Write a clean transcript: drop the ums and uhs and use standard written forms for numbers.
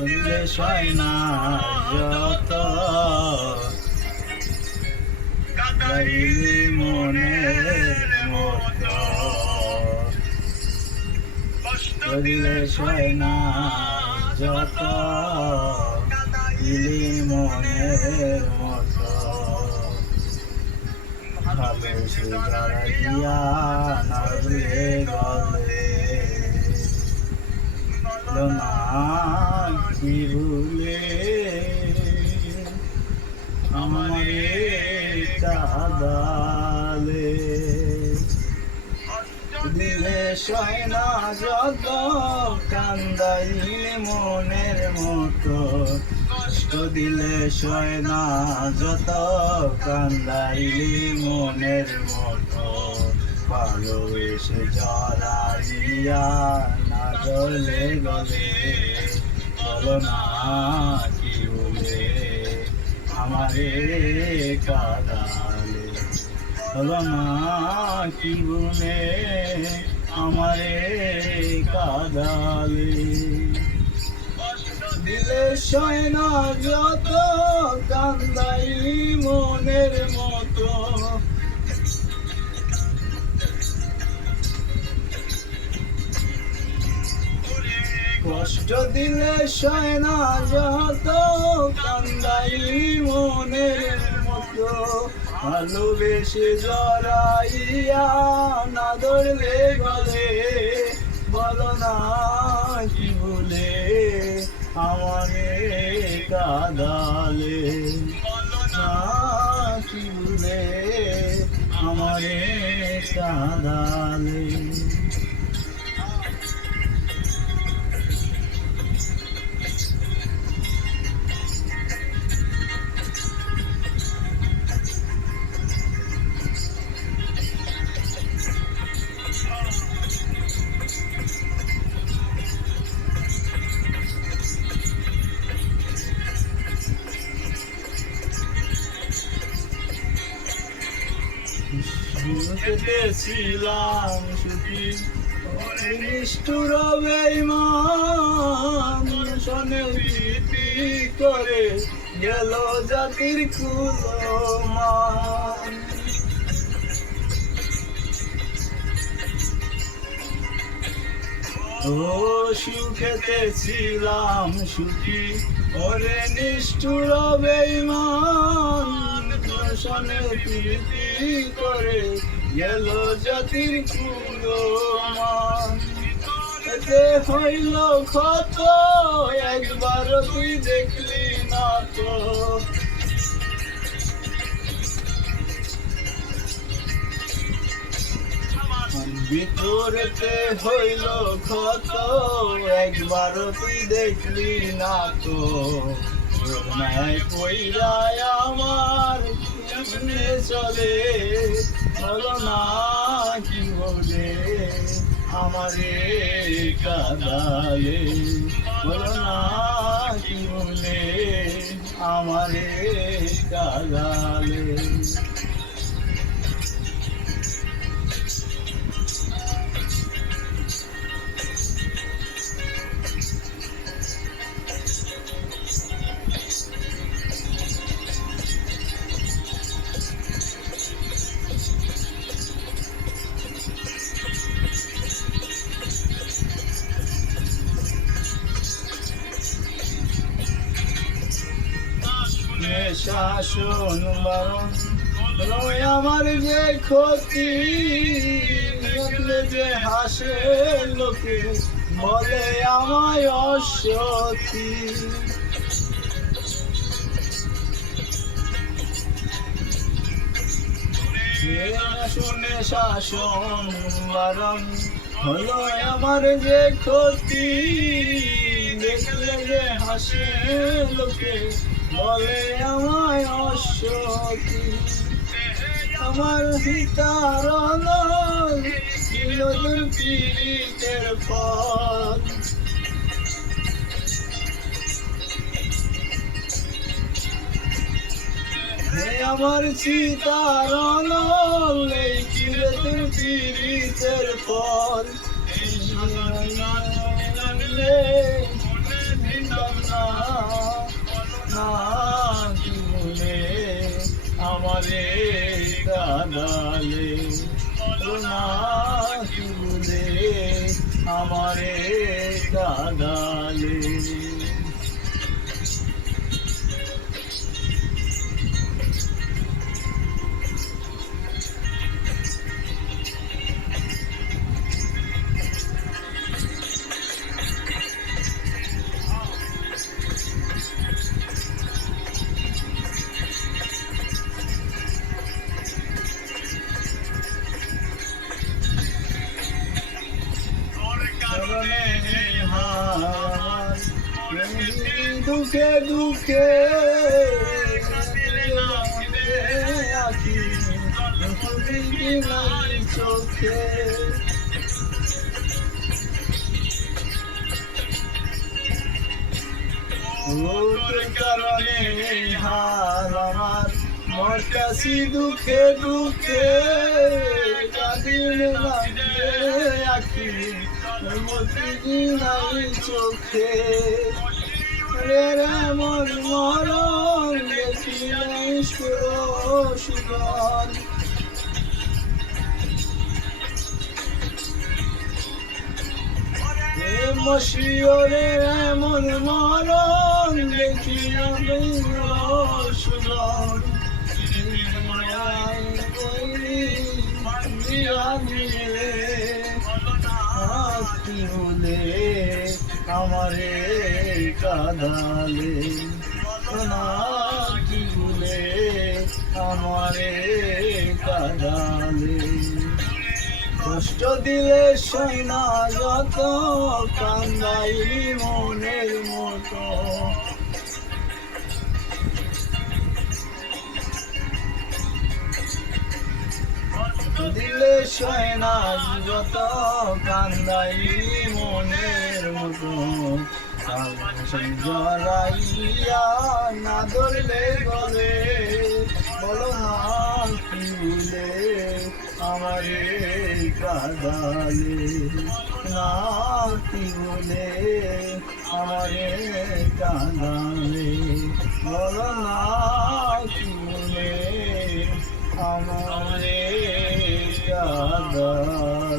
দিলে সয় না যত কাঁদাইলি মনের মতো দিলে সয় না যত কাঁদাইলি মনের মতো ভালোবেসে যারা দিয়া না ভুলে গলে না কি ভুলে আমারে কাঁদালে দিলে সয় না যত কান্দাইলে মনের মতো কষ্ট দিলে সয় না যত কান্দাইলি মনের মতো ভালোবেসে জড়াইয়া না গলে গলে বলো না কি বলে আমারে কাঁদালে বলো না কি বলে আমারে কাঁদালে দিলে সয় না যত কান্দাইলি মনের মতো কষ্ট দিলে সয় না যত কান্দাইলি মনের মতো ভালোবেসে জড়াইয়া না ধরলে গলে বলো না কি বলে আমারে কাঁদালে না কি বলে আমারে কাঁদালে ছিলাম সুখী নিষ্ঠুর বেঈমান শোনে ভীতি করে গেল জাতির কুলমান ও সুখেতে ছিলাম সুখী ওরে নিষ্ঠুর বেঈমান শোনে ভীতি করে গেল জাতির কুলমান এতে হইল ক্ষত একবার তুই দেখলি না তো ভিতরেতে হইল ক্ষত একবার তুই দেখলি না তো পইরায় আমার চলে বলো না কি বলে আমারে কাঁদালে বলো না কি বলে আমারে কাঁদালে শাসন বারণ আমার যে ক্ষতি যে হাসে লোকে বলে আমায় অসতী শুনে শাসন বারণ হলো আমার যে ক্ষতি দেখলে যে হাসে লোকে বলে আমায় অসতী আমার হিতার নদীর পীড়িতের ফল আমার সীতার এই চিরদিন পীড়িতের ফল আমারে কাঁদালে না কি বলে আমারে কাঁদালে দুঃখে দুঃখে আখি চোখে তোর কারণে হাল আমার মরতাছি দুঃখে দুঃখে কাঁদিলে লাগবে আখি মতি চোখে রে মন মরণ দেখিলে সুগন মশিওরে মন মরণ দেখিলে সুগন কি বলে আমারে কাঁদালে না কি বলে আমারে কাঁদালে কষ্ট দিলে সৈনা যত কান্দাইলি মনের মতো দিলে সৈনা যত কান্দাইলি মনের মতো জড়াইয়া না ধরলে গলে বলো না কি বলে আমারে কাঁদালে না কি বলে আমারে কাঁদালে বলো না কি বলে আমারে কাঁদালে।